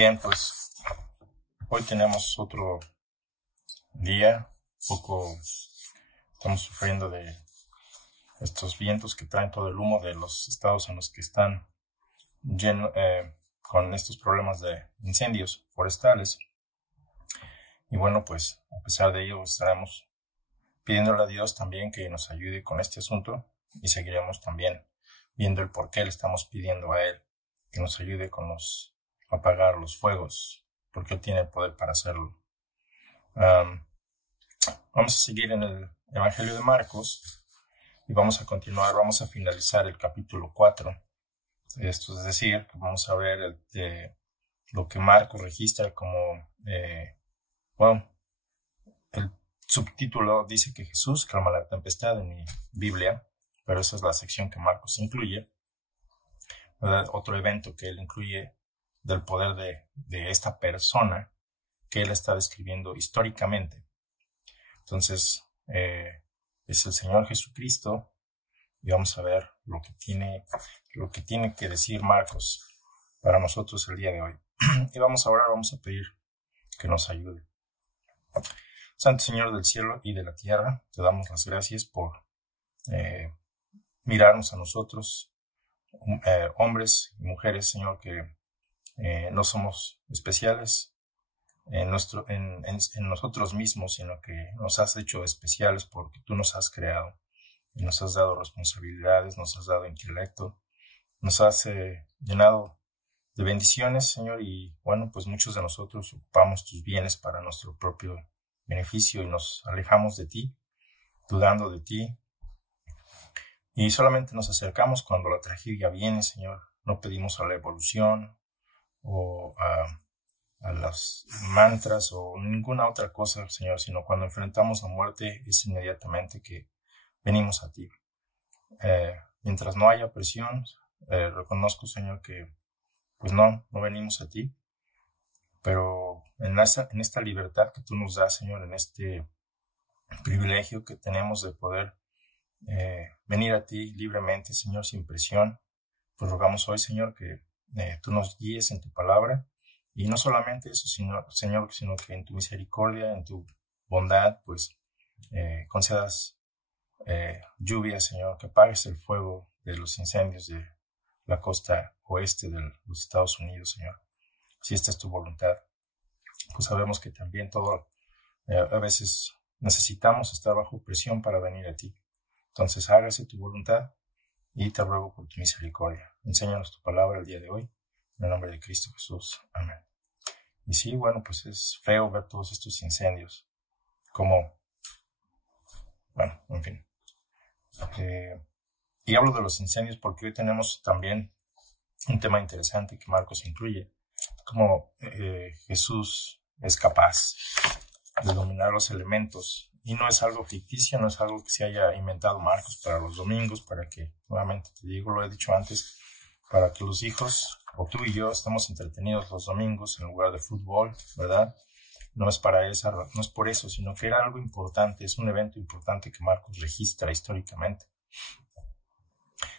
Bien, pues hoy tenemos otro día, estamos sufriendo de estos vientos que traen todo el humo de los estados en los que están con estos problemas de incendios forestales. Y bueno, pues a pesar de ello estaremos pidiéndole a Dios también que nos ayude con este asunto y seguiremos también viendo el por qué le estamos pidiendo a Él que nos ayude con apagar los fuegos, porque Él tiene el poder para hacerlo. Vamos a seguir en el Evangelio de Marcos y vamos a finalizar el capítulo 4. Esto es decir, que vamos a ver lo que Marcos registra como, el subtítulo dice que Jesús calma la tempestad en mi Biblia, pero esa es la sección que Marcos incluye, ¿verdad? Otro evento que él incluye del poder de esta persona que él está describiendo históricamente. Entonces, es el Señor Jesucristo y vamos a ver lo que tiene que decir Marcos para nosotros el día de hoy. Y vamos a pedir que nos ayude. Santo Señor del cielo y de la tierra, te damos las gracias por mirarnos a nosotros, hombres y mujeres, Señor, que no somos especiales en nosotros mismos, sino que nos has hecho especiales porque tú nos has creado y nos has dado responsabilidades, nos has dado intelecto, nos has llenado de bendiciones, Señor, y bueno, pues muchos de nosotros ocupamos tus bienes para nuestro propio beneficio y nos alejamos de ti, dudando de ti, y solamente nos acercamos cuando la tragedia viene, Señor. No pedimos a la evolución o a las mantras o ninguna otra cosa, Señor, sino cuando enfrentamos la muerte es inmediatamente que venimos a ti. Mientras no haya presión, reconozco, Señor, que pues no venimos a ti, pero en esta libertad que tú nos das, Señor, en este privilegio que tenemos de poder venir a ti libremente, Señor, sin presión, pues rogamos hoy, Señor, que tú nos guíes en tu palabra, y no solamente eso, Señor, sino que en tu misericordia, en tu bondad, pues concedas lluvia, Señor, que apagues el fuego de los incendios de la costa oeste de los Estados Unidos, Señor. Si esta es tu voluntad, pues sabemos que también a veces necesitamos estar bajo presión para venir a ti. Entonces hágase tu voluntad y te ruego por tu misericordia. Enséñanos tu palabra el día de hoy, en el nombre de Cristo Jesús. Amén. Y sí, bueno, pues es feo ver todos estos incendios, en fin. Y hablo de los incendios porque hoy tenemos también un tema interesante que Marcos incluye, como Jesús es capaz de dominar los elementos. Y no es algo ficticio, no es algo que se haya inventado Marcos para los domingos, para que, nuevamente te digo, lo he dicho antes, para que los hijos, o tú y yo, estemos entretenidos los domingos en lugar de fútbol, ¿verdad? No es por eso, sino que era algo importante, es un evento importante que Marcos registra históricamente.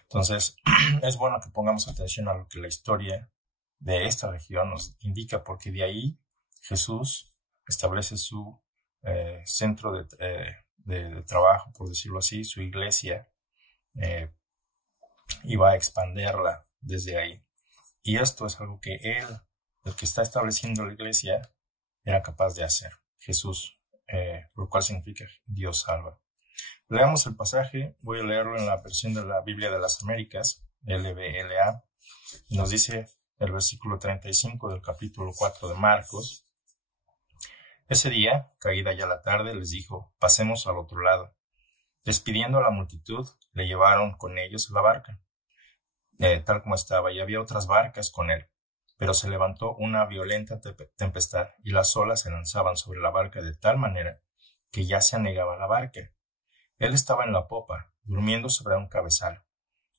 Entonces, es bueno que pongamos atención a lo que la historia de esta región nos indica, porque de ahí Jesús establece su centro de trabajo, por decirlo así, su iglesia, y va a expanderla desde ahí. Y esto es algo que él, el que está estableciendo la iglesia, era capaz de hacer. Jesús, lo cual significa Dios salva. Leamos el pasaje, voy a leerlo en la versión de la Biblia de las Américas, LBLA, y nos dice el versículo 35 del capítulo 4 de Marcos. Ese día, caída ya la tarde, les dijo, pasemos al otro lado. Despidiendo a la multitud, le llevaron con ellos a la barca, tal como estaba, y había otras barcas con él. Pero se levantó una violenta tempestad, y las olas se lanzaban sobre la barca de tal manera que ya se anegaba la barca. Él estaba en la popa, durmiendo sobre un cabezal.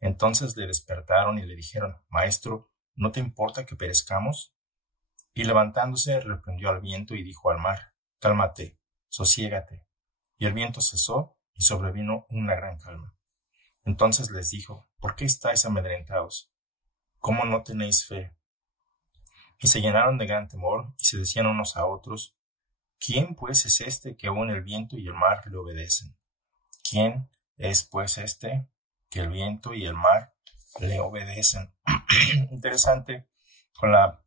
Entonces le despertaron y le dijeron, Maestro, ¿no te importa que perezcamos? Y levantándose, reprendió al viento y dijo al mar, Cálmate, sosiégate. Y el viento cesó y sobrevino una gran calma. Entonces les dijo, ¿por qué estáis amedrentados? ¿Cómo no tenéis fe? Y se llenaron de gran temor y se decían unos a otros: ¿Quién pues es este que aún el viento y el mar le obedecen? ¿Quién es pues este que el viento y el mar le obedecen? Interesante con la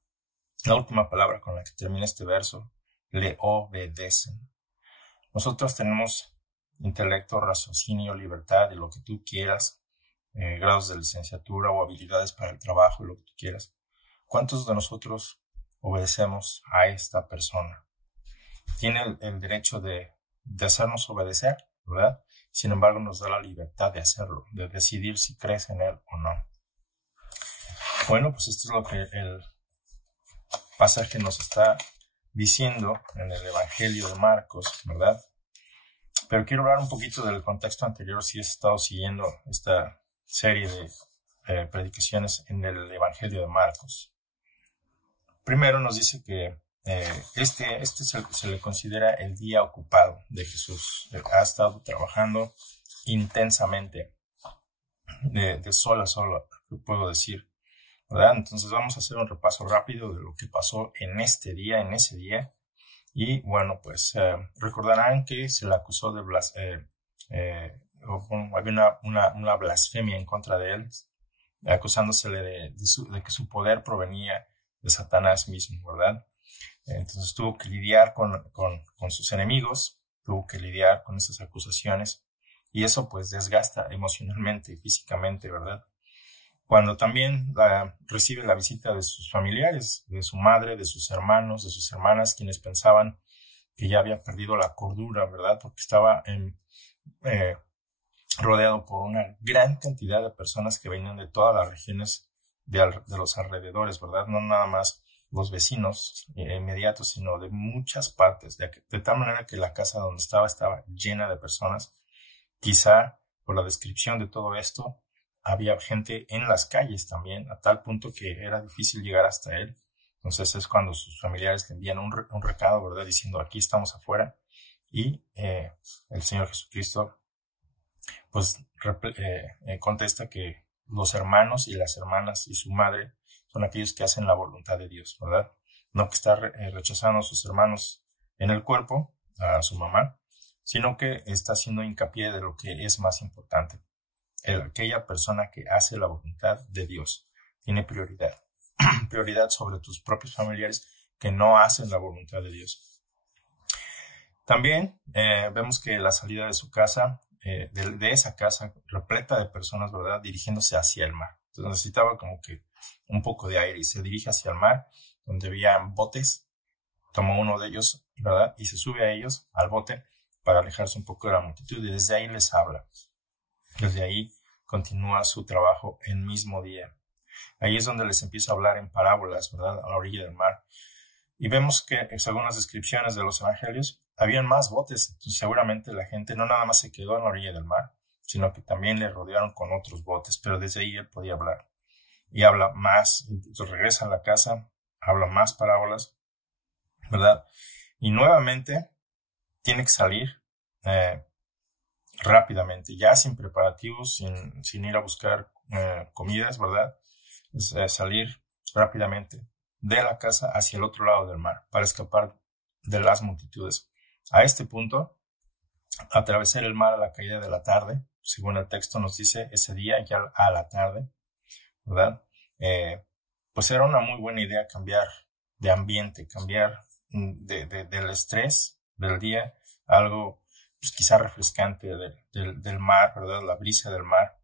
última palabra con la que termina este verso: le obedecen. Nosotros tenemos intelecto, raciocinio, libertad y lo que tú quieras, grados de licenciatura o habilidades para el trabajo, lo que tú quieras. ¿Cuántos de nosotros obedecemos a esta persona? Tiene el derecho de hacernos obedecer, ¿verdad? Sin embargo, nos da la libertad de hacerlo, de decidir si crees en él o no. Bueno, pues esto es lo que el pasaje nos está diciendo en el Evangelio de Marcos, ¿verdad? Pero quiero hablar un poquito del contexto anterior si has estado siguiendo esta serie de predicaciones en el Evangelio de Marcos. Primero nos dice que este se le considera el día ocupado de Jesús. Ha estado trabajando intensamente, de sol a sol, puedo decir, ¿verdad? Entonces vamos a hacer un repaso rápido de lo que pasó en ese día. Y bueno, pues recordarán que se le acusó de había una blasfemia en contra de él, acusándosele de que su poder provenía de Satanás mismo, ¿verdad? Entonces tuvo que lidiar con sus enemigos, tuvo que lidiar con esas acusaciones, y eso pues desgasta emocionalmente y físicamente, ¿verdad? Cuando también recibe la visita de sus familiares, de su madre, de sus hermanos, de sus hermanas, quienes pensaban que ya había perdido la cordura, ¿verdad? Porque estaba rodeado por una gran cantidad de personas que venían de todas las regiones de los alrededores, ¿verdad? No nada más los vecinos inmediatos, sino de muchas partes, de tal manera que la casa donde estaba llena de personas. Quizá por la descripción de todo esto, había gente en las calles también, a tal punto que era difícil llegar hasta él. Entonces es cuando sus familiares le envían un recado, ¿verdad? Diciendo: aquí estamos afuera. Y el Señor Jesucristo pues contesta que los hermanos y las hermanas y su madre son aquellos que hacen la voluntad de Dios, ¿verdad? No que está rechazando a sus hermanos en el cuerpo, a su mamá, sino que está haciendo hincapié de lo que es más importante. Aquella persona que hace la voluntad de Dios tiene prioridad. Prioridad sobre tus propios familiares que no hacen la voluntad de Dios. También vemos que la salida de su casa, de esa casa repleta de personas, ¿verdad?, dirigiéndose hacia el mar. Entonces necesitaba como que un poco de aire y se dirige hacia el mar, donde había botes. Tomó uno de ellos, ¿verdad?, y se sube a ellos, al bote, para alejarse un poco de la multitud, y desde ahí les habla. Desde ahí continúa su trabajo el mismo día. Ahí es donde les empieza a hablar en parábolas, ¿verdad?, a la orilla del mar. Y vemos que, según las descripciones de los evangelios, habían más botes. Entonces, seguramente la gente no nada más se quedó en la orilla del mar, sino que también le rodearon con otros botes, pero desde ahí él podía hablar. Y habla más, entonces regresa a la casa, habla más parábolas, ¿verdad? Y nuevamente tiene que salir rápidamente, ya sin preparativos, sin ir a buscar comidas, ¿verdad? Salir rápidamente de la casa hacia el otro lado del mar para escapar de las multitudes. A este punto, atravesar el mar a la caída de la tarde, según el texto nos dice, ese día ya a la tarde, ¿verdad? Pues era una muy buena idea cambiar de ambiente, cambiar del estrés del día a algo pues quizá refrescante del mar, ¿verdad? La brisa del mar,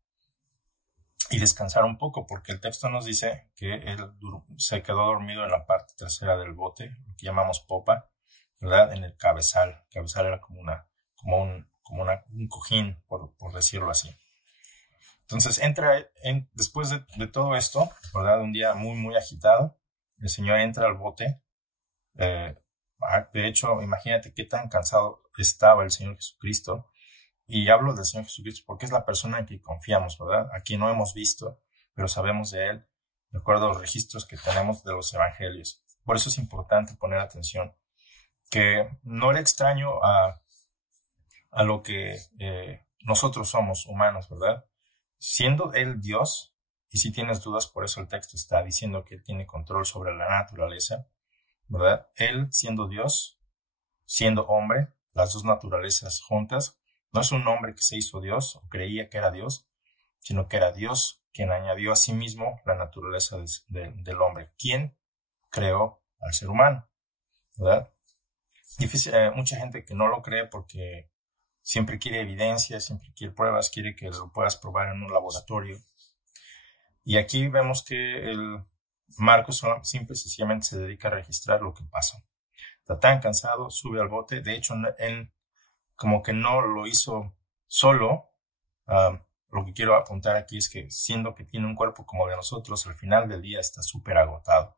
y descansar un poco, porque el texto nos dice que él se quedó dormido en la parte trasera del bote, lo que llamamos popa, ¿verdad? En el cabezal. El cabezal era como un cojín, por decirlo así. Entonces después de todo esto, ¿verdad? Un día muy, muy agitado, el Señor entra al bote. De hecho, imagínate qué tan cansado estaba el Señor Jesucristo. Y hablo del Señor Jesucristo porque es la persona en que confiamos, ¿verdad? A quien no hemos visto, pero sabemos de Él, de acuerdo a los registros que tenemos de los evangelios. Por eso es importante poner atención, que no era extraño a lo que nosotros somos humanos, ¿verdad? Siendo Él Dios, y si tienes dudas, por eso el texto está diciendo que Él tiene control sobre la naturaleza, ¿verdad? Él, siendo Dios, siendo hombre, las dos naturalezas juntas, no es un hombre que se hizo Dios o creía que era Dios, sino que era Dios quien añadió a sí mismo la naturaleza del hombre, quien creó al ser humano, ¿verdad? Mucha gente que no lo cree porque siempre quiere evidencia, siempre quiere pruebas, quiere que lo puedas probar en un laboratorio. Y aquí vemos que el Marcos simple y sencillamente se dedica a registrar lo que pasa. Está tan cansado, sube al bote. De hecho, él como que no lo hizo solo. Lo que quiero apuntar aquí es que siendo que tiene un cuerpo como de nosotros, al final del día está súper agotado.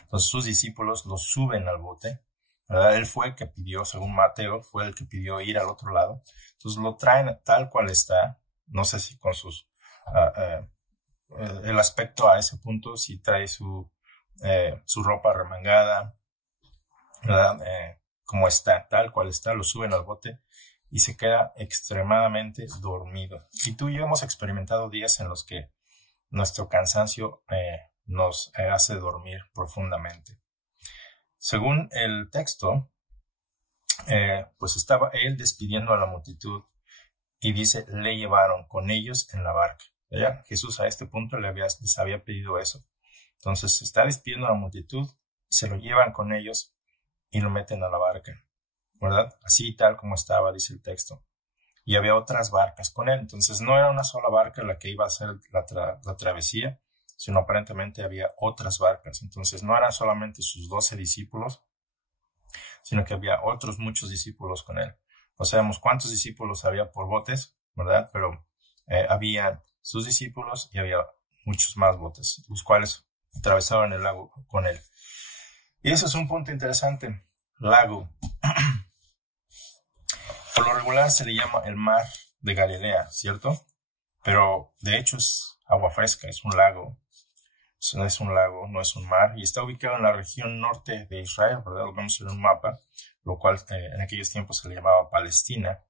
Entonces sus discípulos lo suben al bote, ¿verdad? Él fue el que pidió, según Mateo, fue el que pidió ir al otro lado. Entonces lo traen tal cual está. No sé si con sus el aspecto a ese punto, si trae su ropa remangada, ¿verdad? Como está, tal cual está, lo suben al bote y se queda extremadamente dormido. Y tú y yo hemos experimentado días en los que nuestro cansancio nos hace dormir profundamente. Según el texto, pues estaba él despidiendo a la multitud y dice, le llevaron con ellos en la barca. ¿Ya? Jesús a este punto les había pedido eso. Entonces se está despidiendo a la multitud, se lo llevan con ellos y lo meten a la barca, ¿verdad? Así tal como estaba, dice el texto. Y había otras barcas con él. Entonces no era una sola barca la que iba a hacer la travesía, sino aparentemente había otras barcas. Entonces no eran solamente sus 12 discípulos, sino que había otros muchos discípulos con él. No sabemos cuántos discípulos había por botes, ¿verdad? Pero había sus discípulos y había muchos más botes, los cuales atravesaban el lago con él. Y eso es un punto interesante. Lago. Por lo regular se le llama el mar de Galilea, ¿cierto? Pero de hecho es agua fresca, es un lago. No es un lago, no es un mar. Y está ubicado en la región norte de Israel, ¿verdad? Lo vemos en un mapa, lo cual en aquellos tiempos se le llamaba Palestina.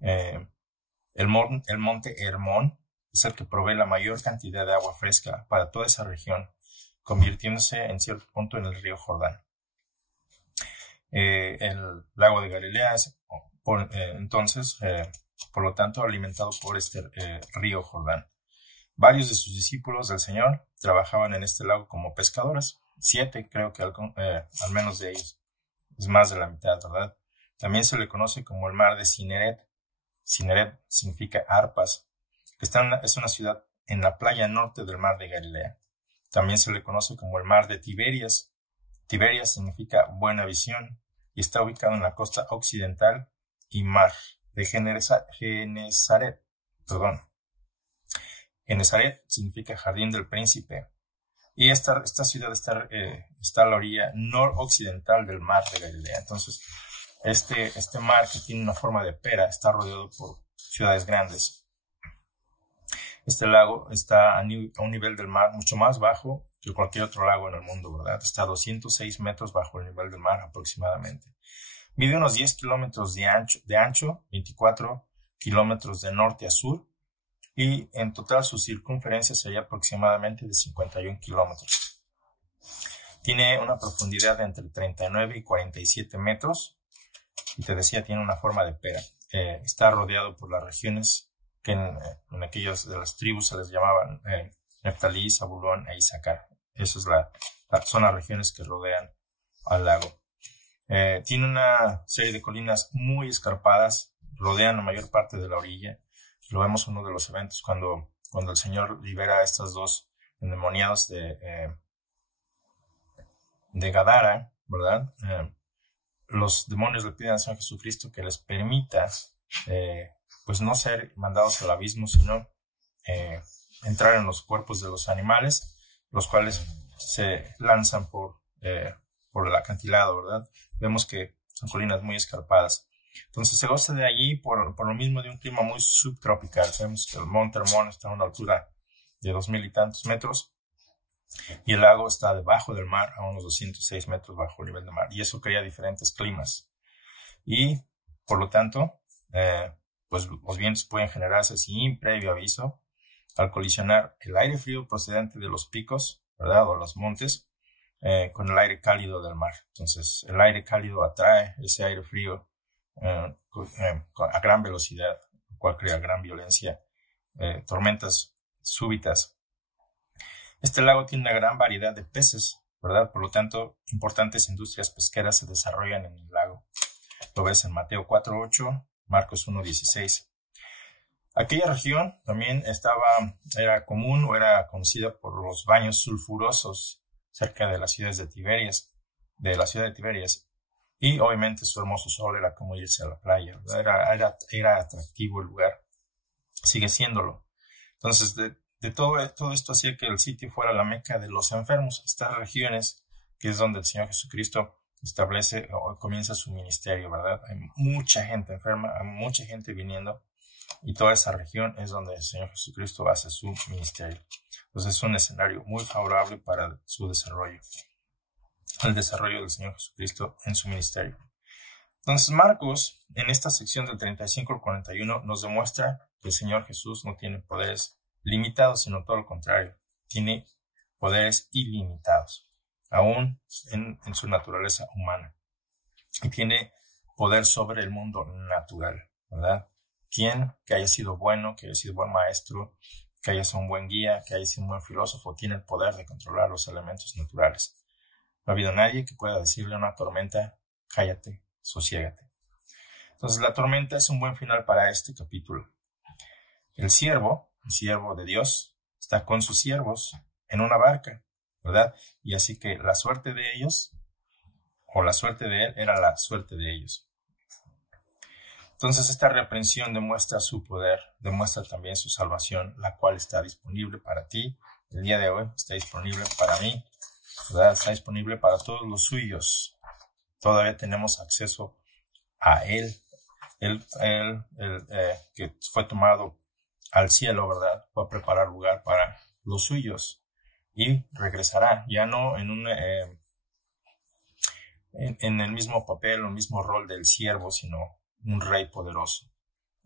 El monte Hermón es el que provee la mayor cantidad de agua fresca para toda esa región, convirtiéndose en cierto punto en el río Jordán. El lago de Galilea es, entonces, por lo tanto, alimentado por este río Jordán. Varios de sus discípulos del Señor trabajaban en este lago como pescadores. 7, creo que al menos de ellos. Es más de la mitad, ¿verdad? También se le conoce como el mar de Cineret. Cineret significa arpas, que es una ciudad en la playa norte del mar de Galilea. También se le conoce como el mar de Tiberias. Tiberias significa buena visión y está ubicado en la costa occidental y mar de Genesaret. Genesaret significa jardín del príncipe. Y esta ciudad está a la orilla noroccidental del mar de Galilea. Entonces, este mar que tiene una forma de pera está rodeado por ciudades grandes. Este lago está a un nivel del mar mucho más bajo que cualquier otro lago en el mundo, ¿verdad? Está a 206 metros bajo el nivel del mar aproximadamente. Mide unos 10 kilómetros de ancho, 24 kilómetros de norte a sur, y en total su circunferencia sería aproximadamente de 51 kilómetros. Tiene una profundidad de entre 39 y 47 metros, y te decía, tiene una forma de pera. Está rodeado por las regiones que en aquellos de las tribus se les llamaban Neftalí, Zabulón e Isaacar. Esas son las regiones que rodean al lago. Tiene una serie de colinas muy escarpadas, rodean la mayor parte de la orilla. Lo vemos en uno de los eventos cuando el Señor libera a estos dos endemoniados de Gadara, ¿verdad? Los demonios le piden al Señor Jesucristo que les permita pues no ser mandados al abismo, sino entrar en los cuerpos de los animales, los cuales se lanzan por el acantilado, ¿verdad? Vemos que son colinas muy escarpadas. Entonces se goza de allí por lo mismo de un clima muy subtropical. Vemos que el monte Hermón está a una altura de 2,000 y tantos metros y el lago está debajo del mar a unos 206 metros bajo el nivel del mar, y eso crea diferentes climas. Y por lo tanto, pues los vientos pueden generarse sin previo aviso al colisionar el aire frío procedente de los picos, ¿verdad? O los montes, con el aire cálido del mar. Entonces, el aire cálido atrae ese aire frío a gran velocidad, lo cual crea gran violencia, tormentas súbitas. Este lago tiene una gran variedad de peces, ¿verdad? Por lo tanto, importantes industrias pesqueras se desarrollan en el lago. Lo ves en Mateo 4:8, Marcos 1:16. Aquella región también era común o era conocida por los baños sulfurosos cerca de las ciudades de la ciudad de Tiberias. Y obviamente su hermoso sol era como irse a la playa, ¿verdad? Era atractivo el lugar. Sigue siéndolo. Entonces, de todo esto hacía que el sitio fuera la meca de los enfermos. Estas regiones, que es donde el Señor Jesucristo establece o comienza su ministerio, ¿verdad? Hay mucha gente enferma, hay mucha gente viniendo, y toda esa región es donde el Señor Jesucristo hace su ministerio. Entonces es un escenario muy favorable para su desarrollo, el desarrollo del Señor Jesucristo en su ministerio. Entonces Marcos, en esta sección del 35 al 41, nos demuestra que el Señor Jesús no tiene poderes limitados, sino todo lo contrario, tiene poderes ilimitados, aún en su naturaleza humana, y tiene poder sobre el mundo natural, ¿verdad? Quien que haya sido bueno, que haya sido buen maestro, que haya sido un buen guía, que haya sido un buen filósofo, tiene el poder de controlar los elementos naturales. No ha habido nadie que pueda decirle a una tormenta, cállate, sosiégate. Entonces la tormenta es un buen final para este capítulo. El siervo de Dios, está con sus siervos en una barca, ¿verdad? Y así que la suerte de ellos, o la suerte de él, era la suerte de ellos. Entonces esta reprensión demuestra su poder, demuestra también su salvación, la cual está disponible para ti. El día de hoy está disponible para mí, ¿verdad? Está disponible para todos los suyos. Todavía tenemos acceso a Él. Él que fue tomado al cielo, ¿verdad? Fue a preparar lugar para los suyos y regresará, ya no en el mismo papel o el mismo rol del siervo, sino un rey poderoso.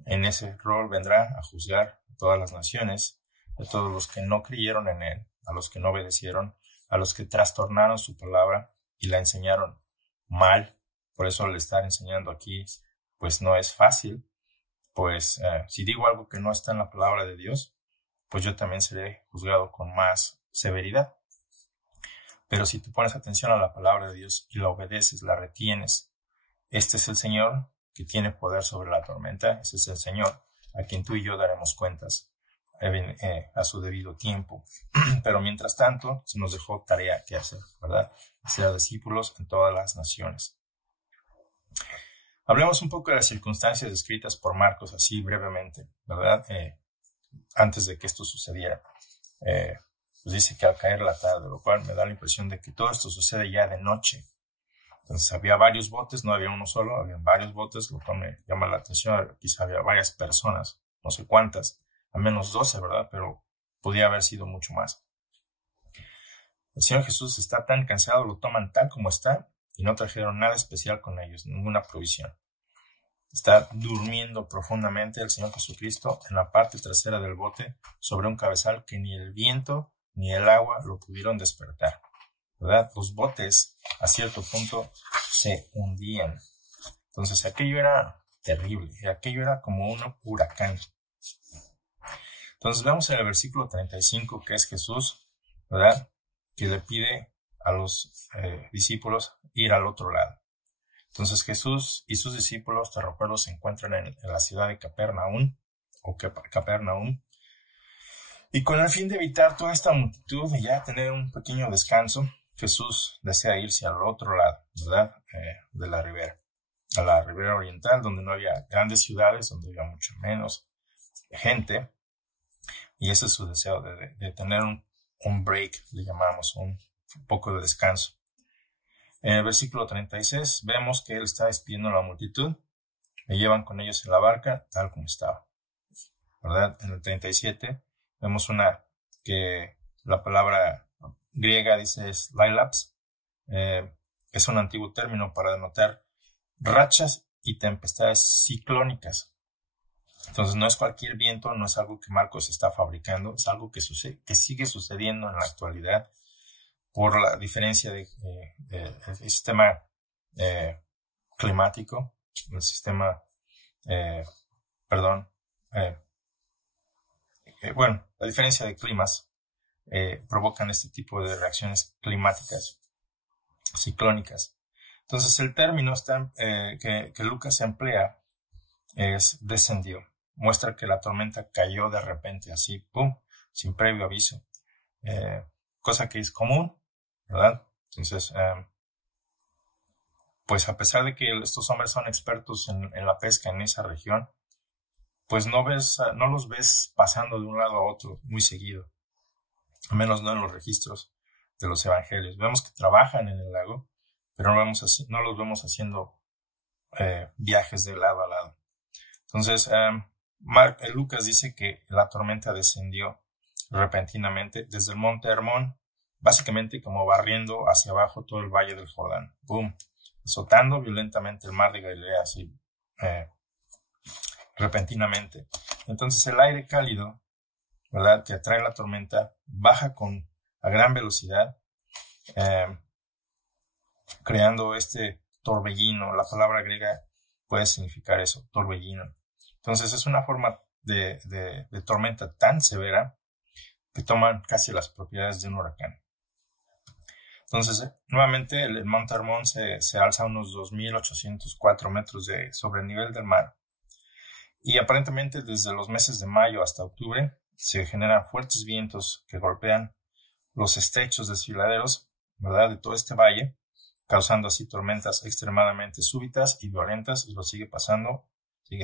En ese rol vendrá a juzgar a todas las naciones, a todos los que no creyeron en él, a los que no obedecieron, a los que trastornaron su palabra y la enseñaron mal. Por eso al estar enseñando aquí, pues no es fácil, pues si digo algo que no está en la palabra de Dios, pues yo también seré juzgado con más severidad. Pero si tú pones atención a la palabra de Dios y la obedeces, la retienes, este es el Señor que tiene poder sobre la tormenta, ese es el Señor a quien tú y yo daremos cuentas a su debido tiempo. Pero mientras tanto, se nos dejó tarea que hacer, ¿verdad? Ser discípulos en todas las naciones. Hablemos un poco de las circunstancias descritas por Marcos, así brevemente, ¿verdad? Antes de que esto sucediera. Pues dice que al caer la tarde, lo cual me da la impresión de que todo esto sucede ya de noche. Entonces había varios botes, no había uno solo, había varios botes, lo cual me llama la atención. Quizá había varias personas, no sé cuántas, al menos 12, ¿verdad? Pero podía haber sido mucho más. El Señor Jesús está tan cansado, lo toman tal como está y no trajeron nada especial con ellos, ninguna provisión. Está durmiendo profundamente el Señor Jesucristo en la parte trasera del bote sobre un cabezal que ni el viento ni el agua lo pudieron despertar, ¿verdad? Los botes a cierto punto se hundían. Entonces aquello era terrible, aquello era como un huracán. Entonces vemos en el versículo 35 que es Jesús, ¿verdad? Que le pide a los discípulos ir al otro lado. Entonces Jesús y sus discípulos, te recuerdo, se encuentran en la ciudad de Capernaum, y con el fin de evitar toda esta multitud y ya tener un pequeño descanso, Jesús desea irse al otro lado, ¿verdad? De la ribera, a la ribera oriental, donde no había grandes ciudades, donde había mucho menos gente, y ese es su deseo de tener un break, le llamamos, un poco de descanso. En el versículo 36 vemos que él está despidiendo a la multitud, me llevan con ellos en la barca tal como estaba, ¿verdad? En el 37 vemos que la palabra griega dice slylaps, es un antiguo término para denotar rachas y tempestades ciclónicas. Entonces no es cualquier viento, no es algo que Marcos está fabricando, es algo que sigue sucediendo en la actualidad por la diferencia del sistema climático, el sistema, la diferencia de climas provocan este tipo de reacciones climáticas, ciclónicas. Entonces el término que Lucas emplea es descendió. Muestra que la tormenta cayó de repente, así, ¡pum!, sin previo aviso. Cosa que es común, ¿verdad? Entonces, pues a pesar de que estos hombres son expertos en la pesca en esa región, pues no los ves pasando de un lado a otro muy seguido, al menos no en los registros de los evangelios. Vemos que trabajan en el lago, pero no los vemos haciendo viajes de lado a lado. Entonces, Lucas dice que la tormenta descendió repentinamente desde el monte Hermón, básicamente como barriendo hacia abajo todo el valle del Jordán. ¡Boom! Azotando violentamente el mar de Galilea, así, repentinamente. Entonces el aire cálido, ¿verdad?, que atrae la tormenta, baja a gran velocidad, creando este torbellino. La palabra griega puede significar eso, torbellino. Entonces es una forma de tormenta tan severa que toman casi las propiedades de un huracán. Entonces, nuevamente, el Monte Hermón se alza a unos 2.804 metros sobre el nivel del mar. Y aparentemente desde los meses de mayo hasta octubre se generan fuertes vientos que golpean los estrechos desfiladeros, ¿verdad?, de todo este valle, causando así tormentas extremadamente súbitas y violentas, y lo sigue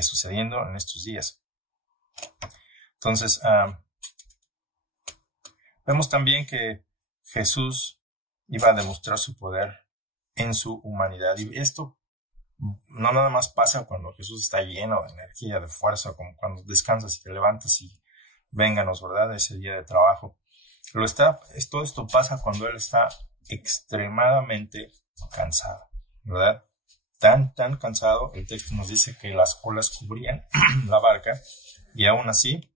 sucediendo en estos días. Entonces, vemos también que Jesús iba a demostrar su poder en su humanidad. Y esto no nada más pasa cuando Jesús está lleno de energía, de fuerza, como cuando descansas y te levantas y vénganos, ¿verdad?, ese día de trabajo. Todo esto pasa cuando Él está extremadamente cansado, ¿verdad? Tan cansado, el texto nos dice que las olas cubrían la barca y aún así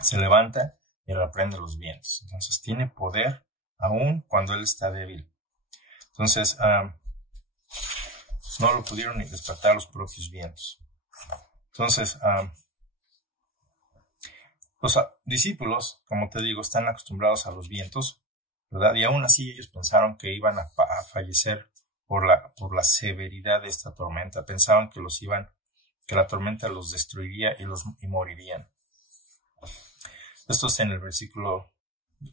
se levanta y reprende los vientos. Entonces tiene poder aún cuando Él está débil. Entonces no lo pudieron ni despertar los propios vientos. Entonces los discípulos, como te digo, están acostumbrados a los vientos, ¿verdad? Y aún así ellos pensaron que iban a fallecer por la severidad de esta tormenta. Pensaban que la tormenta los destruiría y morirían. Esto es en el versículo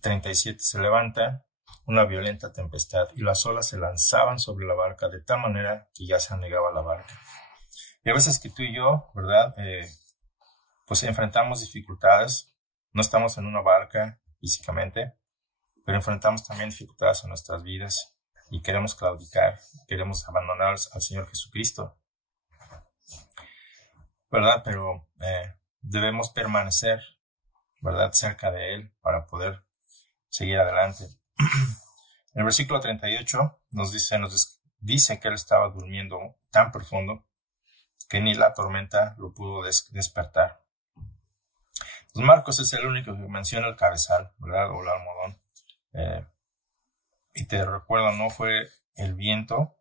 37. Se levanta una violenta tempestad y las olas se lanzaban sobre la barca de tal manera que ya se anegaba la barca. Y a veces que tú y yo, ¿verdad?, pues enfrentamos dificultades. No estamos en una barca físicamente, pero enfrentamos también dificultades en nuestras vidas y queremos claudicar, queremos abandonar al Señor Jesucristo, ¿verdad? Pero debemos permanecer, ¿verdad?, cerca de Él para poder seguir adelante. En el versículo 38 nos dice que Él estaba durmiendo tan profundo que ni la tormenta lo pudo despertar. Pues Marcos es el único que menciona el cabezal, ¿verdad?, o el almohadón. Y te recuerdo, no fue el viento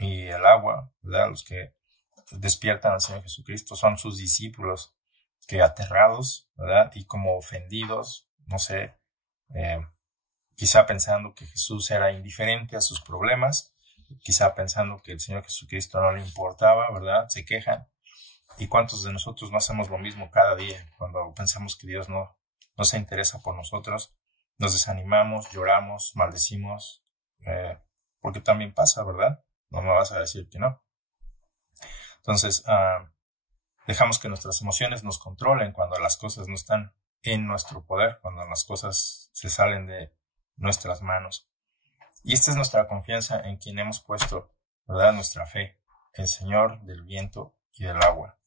y el agua, ¿verdad?, los que despiertan al Señor Jesucristo. Son sus discípulos que, aterrados, ¿verdad?, y como ofendidos, no sé, quizá pensando que Jesús era indiferente a sus problemas, quizá pensando que el Señor Jesucristo no le importaba, ¿verdad?, se quejan. ¿Y cuántos de nosotros no hacemos lo mismo cada día? Cuando pensamos que Dios no se interesa por nosotros, nos desanimamos, lloramos, maldecimos, porque también pasa, ¿verdad? No me vas a decir que no. Entonces, dejamos que nuestras emociones nos controlen cuando las cosas no están en nuestro poder, cuando las cosas se salen de nuestras manos. Y esta es nuestra confianza en quien hemos puesto, ¿verdad?, nuestra fe, el Señor del viento y del agua.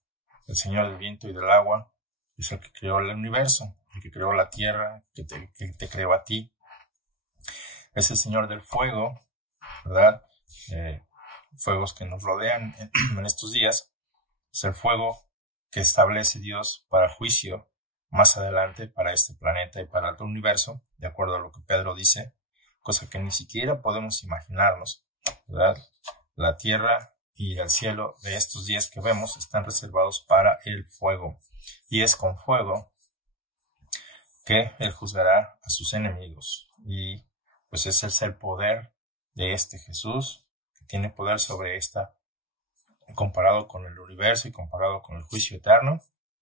El Señor del viento y del agua es el que creó el universo, el que creó la tierra, que te creó a ti. Es el Señor del fuego, ¿verdad? Fuegos que nos rodean en estos días. Es el fuego que establece Dios para juicio más adelante para este planeta y para el universo, de acuerdo a lo que Pedro dice, cosa que ni siquiera podemos imaginarnos, ¿verdad? La tierra y el cielo de estos días que vemos están reservados para el fuego, y es con fuego que Él juzgará a sus enemigos. Y pues ese es el poder de este Jesús, que tiene poder sobre esta, comparado con el universo y comparado con el juicio eterno,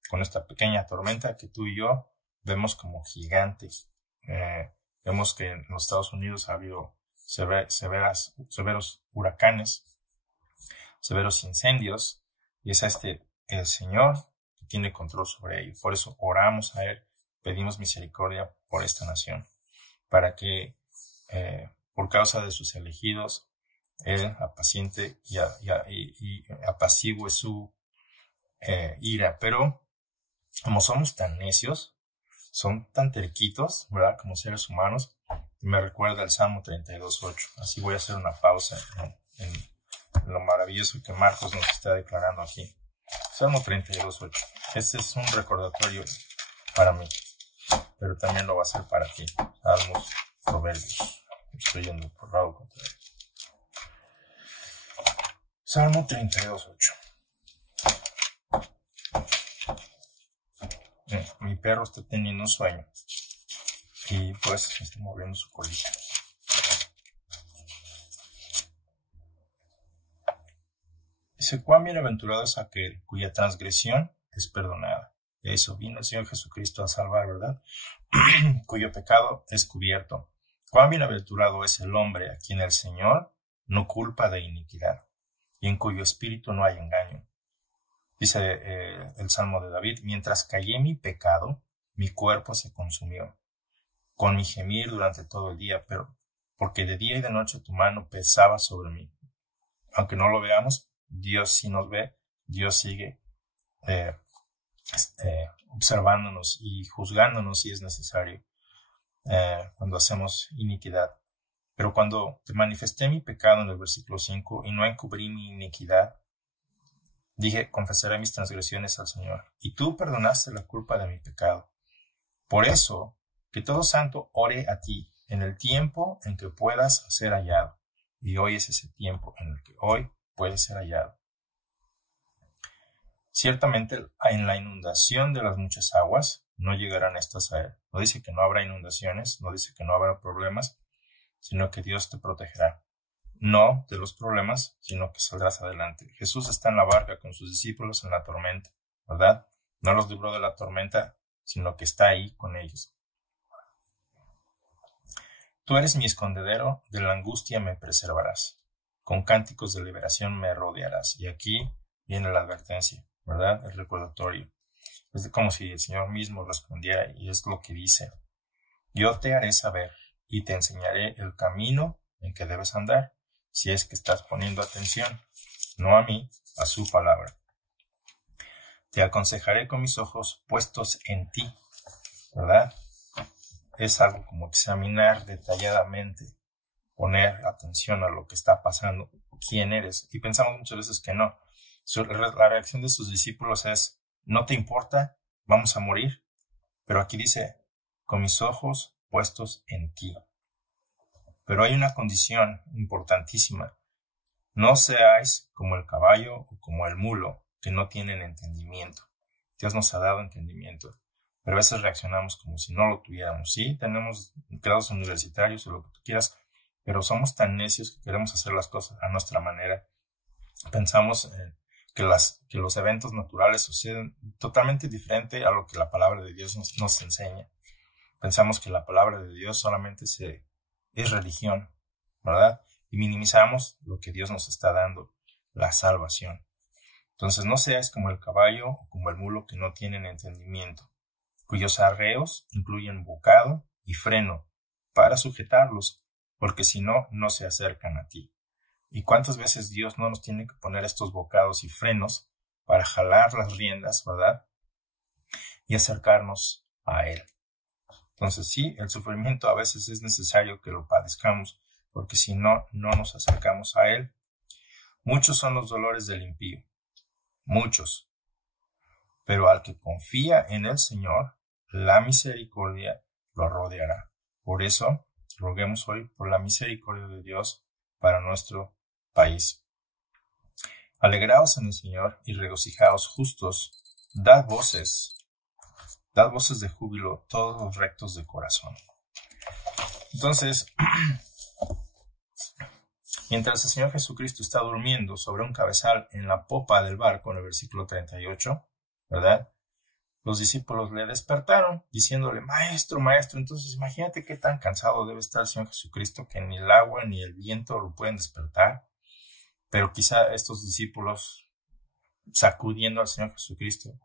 con esta pequeña tormenta que tú y yo vemos como gigante. Vemos que en los Estados Unidos ha habido severos huracanes, severos incendios, y es el Señor que tiene control sobre ello. Por eso oramos a Él, pedimos misericordia por esta nación, para que por causa de sus elegidos, Él apaciente y apacigüe su ira. Pero como somos tan necios, son tan terquitos, ¿verdad? Como seres humanos, me recuerda el Salmo 32:8. Así voy a hacer una pausa en lo maravilloso que Marcos nos está declarando aquí. Salmo 32:8. Este es un recordatorio para mí, pero también lo va a ser para ti. Salmos, Proverbios. Estoy yendo por lado contrario. Salmo 32:8. Mi perro está teniendo un sueño y pues está moviendo su colita. Dice: cuán bienaventurado es aquel cuya transgresión es perdonada. De eso vino el Señor Jesucristo a salvar, ¿verdad? Cuyo pecado es cubierto. Cuán bienaventurado es el hombre a quien el Señor no culpa de iniquidad y en cuyo espíritu no hay engaño. Dice el Salmo de David: mientras callé mi pecado, mi cuerpo se consumió, con mi gemir durante todo el día, pero porque de día y de noche tu mano pesaba sobre mí. Aunque no lo veamos, Dios sí nos ve, Dios sigue observándonos y juzgándonos si es necesario cuando hacemos iniquidad. Pero cuando te manifesté mi pecado en el versículo 5 y no encubrí mi iniquidad, dije: confesaré mis transgresiones al Señor, y tú perdonaste la culpa de mi pecado. Por eso, que todo santo ore a ti en el tiempo en que puedas ser hallado. Y hoy es ese tiempo en el que hoy puedes ser hallado. Ciertamente, en la inundación de las muchas aguas, no llegarán estas a él. No dice que no habrá inundaciones, no dice que no habrá problemas, sino que Dios te protegerá. No de los problemas, sino que saldrás adelante. Jesús está en la barca con sus discípulos en la tormenta, ¿verdad? No los libró de la tormenta, sino que está ahí con ellos. Tú eres mi escondedero, de la angustia me preservarás. Con cánticos de liberación me rodearás. Y aquí viene la advertencia, ¿verdad? El recordatorio. Es como si el Señor mismo respondiera, y es lo que dice: yo te haré saber y te enseñaré el camino en que debes andar, si es que estás poniendo atención, no a mí, a su palabra. Te aconsejaré con mis ojos puestos en ti, ¿verdad? Es algo como examinar detalladamente, poner atención a lo que está pasando, quién eres. Y pensamos muchas veces que no. La reacción de sus discípulos es: no te importa, vamos a morir. Pero aquí dice: con mis ojos puestos en ti. Pero hay una condición importantísima: no seáis como el caballo o como el mulo, que no tienen entendimiento. Dios nos ha dado entendimiento, pero a veces reaccionamos como si no lo tuviéramos. Sí, tenemos grados universitarios o lo que tú quieras, pero somos tan necios que queremos hacer las cosas a nuestra manera. Pensamos que los eventos naturales suceden totalmente diferente a lo que la palabra de Dios nos enseña. Pensamos que la palabra de Dios solamente es religión, ¿verdad? Y minimizamos lo que Dios nos está dando, la salvación. Entonces, no seas como el caballo o como el mulo, que no tienen entendimiento, cuyos arreos incluyen bocado y freno para sujetarlos, porque si no, no se acercan a ti. ¿Y cuántas veces Dios no nos tiene que poner estos bocados y frenos para jalar las riendas, ¿verdad? Y acercarnos a Él. Entonces sí, el sufrimiento a veces es necesario que lo padezcamos, porque si no, no nos acercamos a Él. Muchos son los dolores del impío, muchos. pero al que confía en el Señor, la misericordia lo rodeará. Por eso, roguemos hoy por la misericordia de Dios para nuestro país. Alegraos en el Señor y regocijaos justos, dad voces de júbilo todos los rectos de corazón. Entonces, mientras el Señor Jesucristo está durmiendo sobre un cabezal en la popa del barco, en el versículo 38, ¿verdad? Los discípulos le despertaron diciéndole, maestro, maestro. Entonces imagínate qué tan cansado debe estar el Señor Jesucristo que ni el agua ni el viento lo pueden despertar. Pero quizá estos discípulos, sacudiendo al Señor Jesucristo,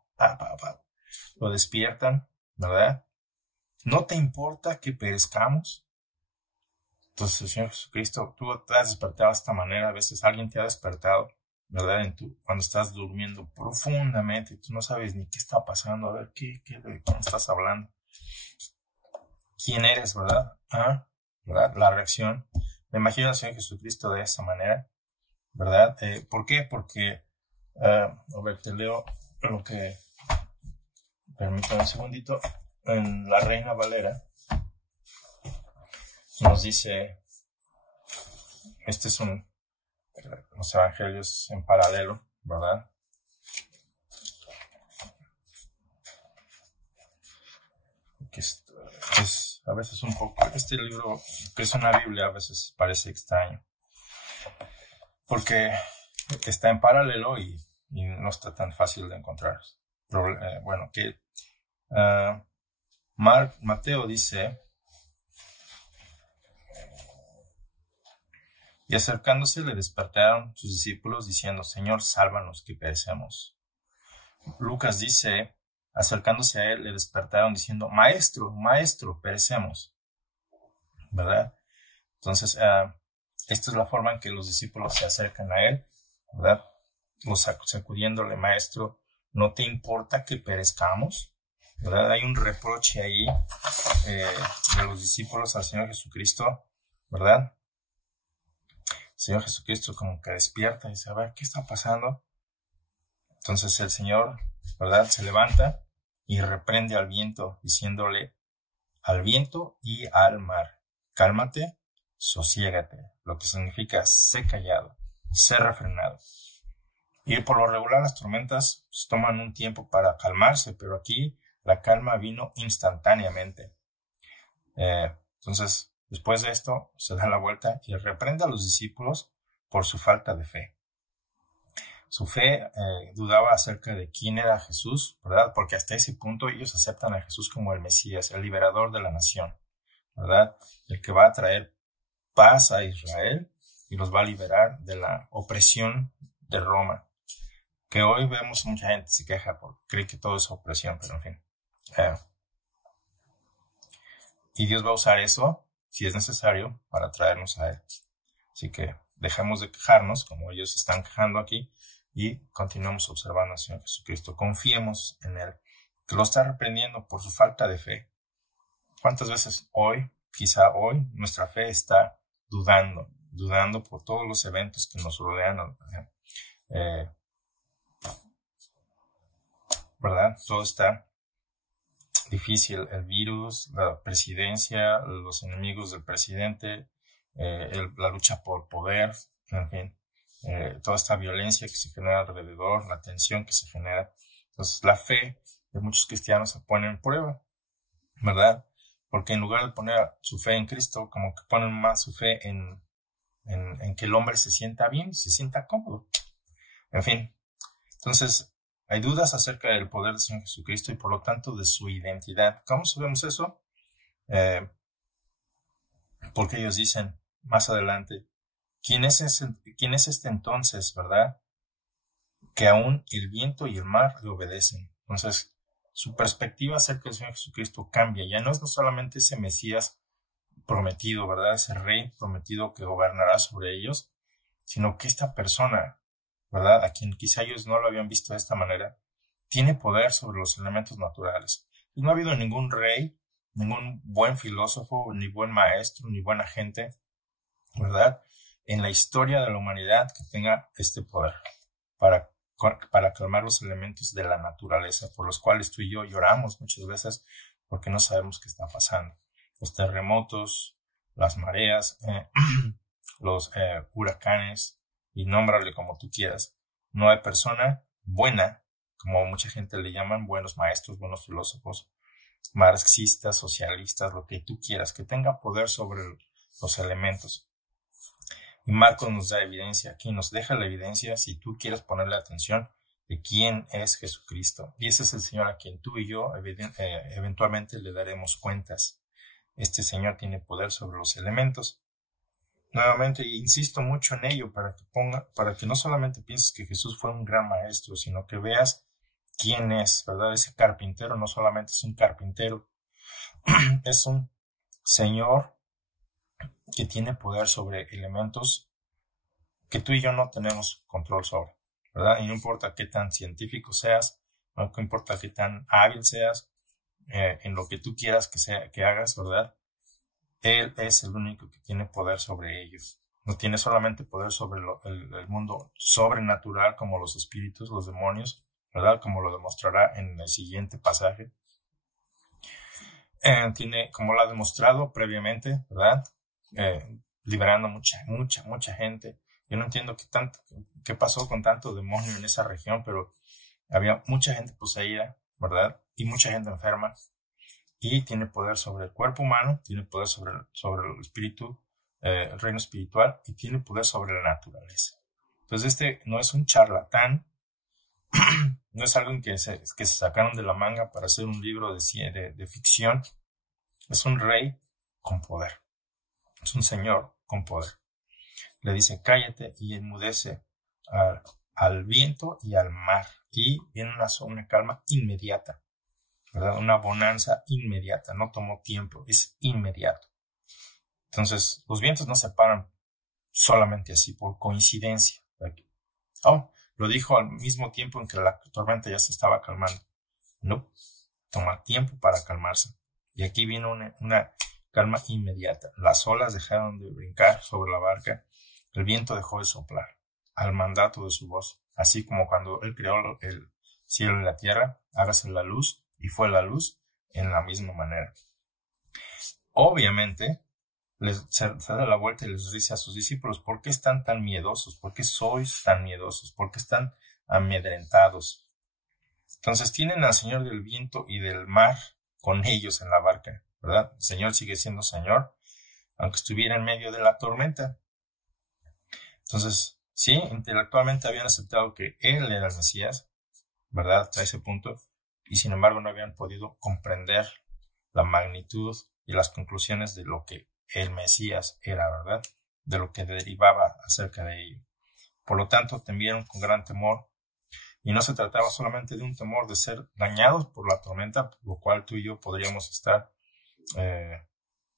lo despiertan, ¿verdad? ¿No te importa que perezcamos? Entonces el Señor Jesucristo, tú te has despertado de esta manera. A veces alguien te ha despertado, ¿verdad? Cuando estás durmiendo profundamente, tú no sabes ni qué está pasando. A ver, ¿de cómo estás hablando? ¿Quién eres, verdad? ¿Verdad? La reacción. Me imagino al Señor Jesucristo de esa manera, ¿verdad? ¿Por qué? Porque, a ver, te leo lo que, permítame un segundito, en la Reina Valera nos dice, este es los evangelios en paralelo, ¿verdad? Que es a veces un poco, este libro, que es una Biblia, a veces parece extraño, porque está en paralelo y no está tan fácil de encontrar. Bueno, que Mateo dice, y acercándose le despertaron sus discípulos diciendo, Señor, sálvanos que perecemos. Lucas dice, acercándose a él le despertaron diciendo, Maestro, Maestro, perecemos. ¿Verdad? Entonces, esta es la forma en que los discípulos se acercan a él, ¿verdad? Sacudiéndole, Maestro, ¿no te importa que perezcamos? ¿Verdad? Hay un reproche ahí de los discípulos al Señor Jesucristo, ¿verdad? El Señor Jesucristo como que despierta y dice, a ver, ¿qué está pasando? Entonces el Señor, ¿verdad? Se levanta y reprende al viento, diciéndole al viento y al mar, cálmate, sosiégate, lo que significa sé callado, sé refrenado. Y por lo regular las tormentas pues, toman un tiempo para calmarse, pero aquí la calma vino instantáneamente. Entonces, después de esto, se da la vuelta y reprende a los discípulos por su falta de fe. Su fe dudaba acerca de quién era Jesús, ¿verdad? Porque hasta ese punto ellos aceptan a Jesús como el Mesías, el liberador de la nación, ¿verdad? El que va a traer paz a Israel y los va a liberar de la opresión de Roma. Que hoy vemos mucha gente se queja porque cree que todo es opresión, pero en fin. Y Dios va a usar eso, si es necesario, para traernos a Él. Así que dejemos de quejarnos, como ellos están quejando aquí, y continuemos observando al Señor Jesucristo. Confiemos en Él, que lo está reprendiendo por su falta de fe. ¿Cuántas veces quizá hoy, nuestra fe está dudando por todos los eventos que nos rodean? ¿Verdad? Todo está difícil, el virus, la presidencia, los enemigos del presidente, la lucha por poder, en fin, toda esta violencia que se genera alrededor, la tensión que se genera. Entonces la fe de muchos cristianos se pone en prueba, ¿verdad? Porque en lugar de poner su fe en Cristo, como que ponen más su fe en que el hombre se sienta bien, se sienta cómodo. En fin, entonces hay dudas acerca del poder del Señor Jesucristo y por lo tanto de su identidad. ¿Cómo sabemos eso? Porque ellos dicen más adelante, ¿quién es este entonces, verdad? Que aún el viento y el mar le obedecen. Entonces, su perspectiva acerca del Señor Jesucristo cambia. Ya no es solamente ese Mesías prometido, ¿verdad? Ese rey prometido que gobernará sobre ellos, sino que esta persona, ¿verdad? A quien quizá ellos no lo habían visto de esta manera, tiene poder sobre los elementos naturales. Y no ha habido ningún rey, ningún buen filósofo, ni buen maestro, ni buena gente, ¿verdad? En la historia de la humanidad que tenga este poder para para calmar los elementos de la naturaleza, por los cuales tú y yo lloramos muchas veces porque no sabemos qué está pasando. Los terremotos, las mareas, los huracanes, y nómbrale como tú quieras. No hay persona buena, como mucha gente le llaman, buenos maestros, buenos filósofos, marxistas, socialistas, lo que tú quieras, que tenga poder sobre los elementos. Y Marcos nos da evidencia, aquí nos deja la evidencia, si tú quieres ponerle atención, de quién es Jesucristo. Y ese es el Señor a quien tú y yo eventualmente le daremos cuentas. Este Señor tiene poder sobre los elementos. Nuevamente, insisto mucho en ello para que no solamente pienses que Jesús fue un gran maestro, sino que veas quién es, ¿verdad? Ese carpintero no solamente es un carpintero, es un Señor que tiene poder sobre elementos que tú y yo no tenemos control sobre, ¿verdad? Y no importa qué tan científico seas, no importa qué tan hábil seas, en lo que tú quieras que hagas, ¿verdad? Él es el único que tiene poder sobre ellos. No tiene solamente poder sobre el mundo sobrenatural como los espíritus, los demonios, ¿verdad? Como lo demostrará en el siguiente pasaje. Tiene, como lo ha demostrado previamente, ¿verdad? Liberando mucha gente. Yo no entiendo qué pasó con tanto demonio en esa región, pero había mucha gente poseída, ¿verdad? Y mucha gente enferma. Y tiene poder sobre el cuerpo humano, tiene poder sobre el espíritu, el reino espiritual, y tiene poder sobre la naturaleza. Entonces este no es un charlatán, no es algo que se sacaron de la manga para hacer un libro de ficción. Es un rey con poder, es un señor con poder. Le dice, cállate, y enmudece al viento y al mar, y viene una calma inmediata, ¿verdad? Una bonanza inmediata, no tomó tiempo, es inmediato. Entonces, los vientos no se paran solamente así, por coincidencia. Lo dijo al mismo tiempo en que la tormenta ya se estaba calmando. No, toma tiempo para calmarse. Y aquí viene una calma inmediata. Las olas dejaron de brincar sobre la barca, el viento dejó de soplar, al mandato de su voz, así como cuando él creó el cielo y la tierra, hágase la luz, y fue la luz en la misma manera. Obviamente, se da la vuelta y les dice a sus discípulos, ¿por qué están tan miedosos? ¿Por qué sois tan miedosos? ¿Por qué están amedrentados? Entonces tienen al Señor del viento y del mar con ellos en la barca, ¿verdad? El Señor sigue siendo Señor, aunque estuviera en medio de la tormenta. Entonces, sí, intelectualmente habían aceptado que Él era el Mesías, ¿verdad? Hasta ese punto. Y sin embargo no habían podido comprender la magnitud y las conclusiones de lo que el Mesías era, ¿verdad? De lo que derivaba acerca de ello. Por lo tanto, temieron con gran temor, y no se trataba solamente de un temor de ser dañados por la tormenta, por lo cual tú y yo podríamos estar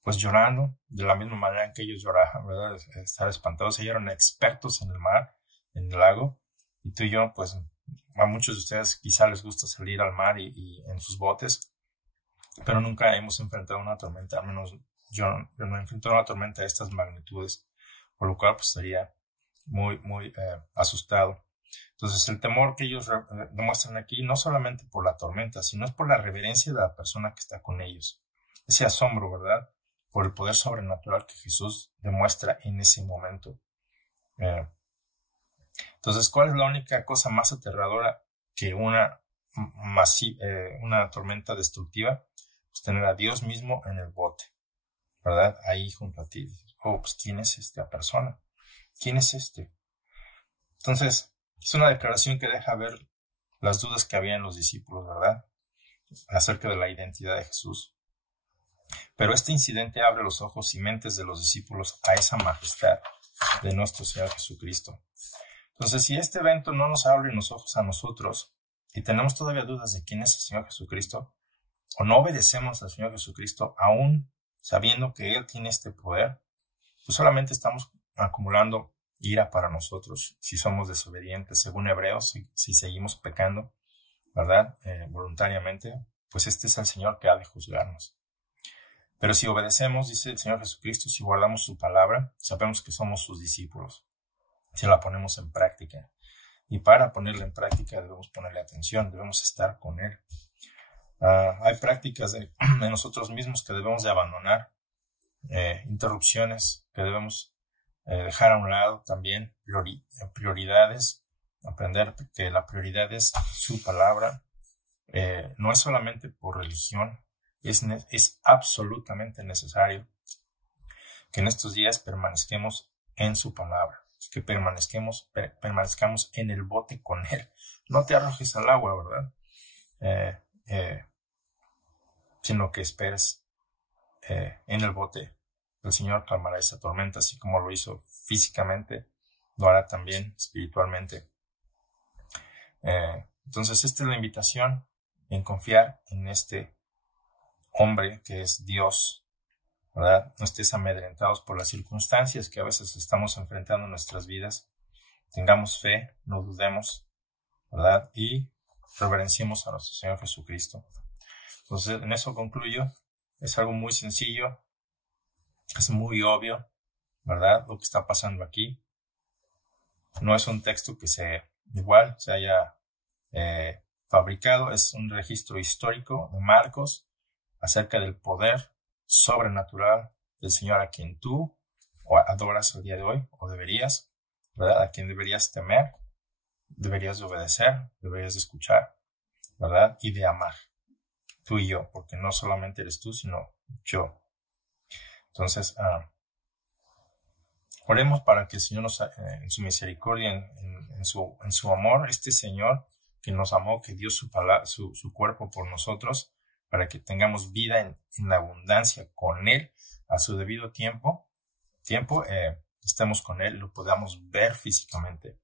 pues llorando de la misma manera en que ellos lloraban, ¿verdad? Estar espantados. Ellos eran expertos en el mar, en el lago, y tú y yo, pues a muchos de ustedes quizá les gusta salir al mar y en sus botes, pero nunca hemos enfrentado una tormenta, al menos yo no he enfrentado una tormenta de estas magnitudes, por lo cual pues estaría muy asustado. Entonces el temor que ellos demuestran aquí no solamente por la tormenta, sino es por la reverencia de la persona que está con ellos. Ese asombro, ¿verdad? Por el poder sobrenatural que Jesús demuestra en ese momento. Entonces, ¿cuál es la única cosa más aterradora que una tormenta destructiva? Pues tener a Dios mismo en el bote, ¿verdad? Ahí junto a ti. Pues ¿quién es esta persona? ¿Quién es este? Entonces, es una declaración que deja ver las dudas que había en los discípulos, ¿verdad? Acerca de la identidad de Jesús. Pero este incidente abre los ojos y mentes de los discípulos a esa majestad de nuestro Señor Jesucristo. Entonces, si este evento no nos abre los ojos a nosotros y tenemos todavía dudas de quién es el Señor Jesucristo, o no obedecemos al Señor Jesucristo aún sabiendo que Él tiene este poder, pues solamente estamos acumulando ira para nosotros si somos desobedientes. Según Hebreos, si seguimos pecando, ¿verdad? Voluntariamente, pues este es el Señor que ha de juzgarnos. Pero si obedecemos, dice el Señor Jesucristo, si guardamos su palabra, sabemos que somos sus discípulos, si la ponemos en práctica. y para ponerla en práctica debemos ponerle atención, debemos estar con Él. Hay prácticas de nosotros mismos que debemos de abandonar, interrupciones que debemos dejar a un lado también, prioridades, aprender que la prioridad es su palabra. No es solamente por religión, es absolutamente necesario que en estos días permanezcamos en su palabra, que permanezcamos en el bote con Él. No te arrojes al agua, ¿verdad? Sino que esperes en el bote. El Señor calmará esa tormenta, así como lo hizo físicamente, lo hará también espiritualmente. Entonces, esta es la invitación en confiar en este hombre que es Dios, ¿verdad? No estés amedrentados por las circunstancias que a veces estamos enfrentando en nuestras vidas. Tengamos fe, no dudemos, ¿verdad? Y reverenciemos a nuestro Señor Jesucristo. Entonces, en eso concluyo. Es algo muy sencillo, es muy obvio, ¿verdad? Lo que está pasando aquí. No es un texto que se haya fabricado, es un registro histórico de Marcos acerca del poder sobrenatural del Señor a quien tú adoras el día de hoy, o deberías, ¿verdad? A quien deberías temer, deberías de obedecer, deberías de escuchar, ¿verdad? Y de amar, tú y yo, porque no solamente eres tú, sino yo. Entonces, oremos para que el Señor nos, en su misericordia, en su amor, este Señor que nos amó, que dio su cuerpo por nosotros, para que tengamos vida en abundancia con Él a su debido tiempo, estemos con Él, lo podamos ver físicamente.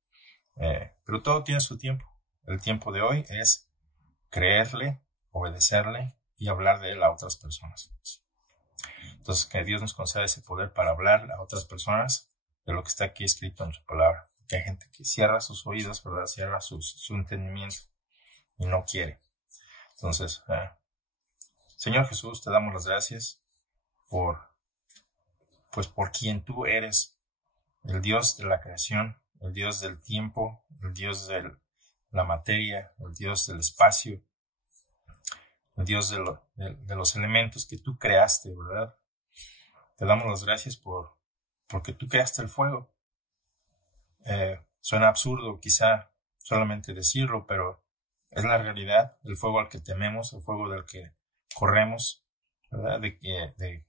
Pero todo tiene su tiempo. El tiempo de hoy es creerle, obedecerle y hablar de Él a otras personas. Entonces, que Dios nos conceda ese poder para hablar a otras personas de lo que está aquí escrito en su palabra. Que hay gente que cierra sus oídos, ¿verdad? Cierra su entendimiento y no quiere. Entonces, Señor Jesús, te damos las gracias por quien tú eres, el Dios de la creación, el Dios del tiempo, el Dios de la materia, el Dios del espacio, el Dios de los elementos que tú creaste, ¿verdad? Te damos las gracias porque tú creaste el fuego. Suena absurdo quizá solamente decirlo, pero es la realidad, el fuego al que tememos, el fuego del que corremos, ¿verdad?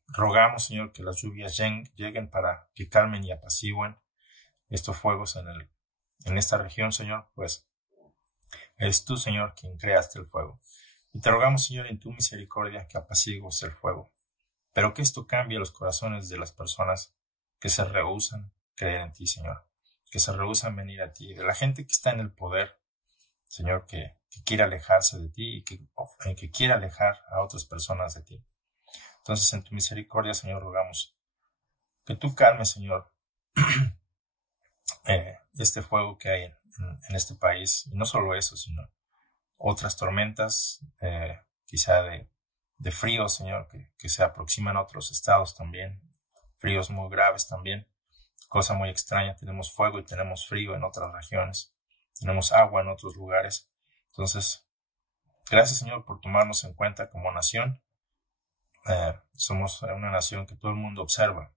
Rogamos, Señor, que las lluvias lleguen para que calmen y apacigüen estos fuegos en esta región, Señor, pues eres tú, Señor, quien creaste el fuego. Y te rogamos, Señor, en tu misericordia que apacigues el fuego, pero que esto cambie los corazones de las personas que se rehúsan creer en ti, Señor, que se rehúsan venir a ti, de la gente que está en el poder, Señor, que quiere alejarse de ti y que quiere alejar a otras personas de ti. Entonces, en tu misericordia, Señor, rogamos que tú calmes, Señor, este fuego que hay en este país, y no solo eso, sino otras tormentas, quizá de frío, Señor, que se aproximan a otros estados también, fríos muy graves también, cosa muy extraña, tenemos fuego y tenemos frío en otras regiones, tenemos agua en otros lugares. Entonces, gracias, Señor, por tomarnos en cuenta como nación. Somos una nación que todo el mundo observa.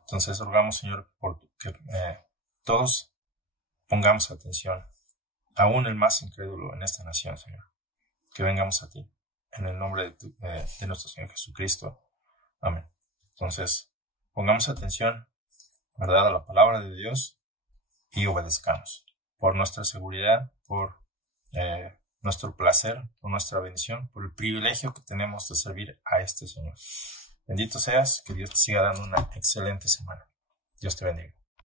Entonces, rogamos, Señor, por que todos pongamos atención, aún el más incrédulo en esta nación, Señor, que vengamos a ti, en el nombre de nuestro Señor Jesucristo. Amén. Entonces, pongamos atención, ¿verdad?, a la palabra de Dios y obedezcamos por nuestra seguridad, por nuestro placer, por nuestra bendición, por el privilegio que tenemos de servir a este Señor. Bendito seas, que Dios te siga dando una excelente semana. Dios te bendiga.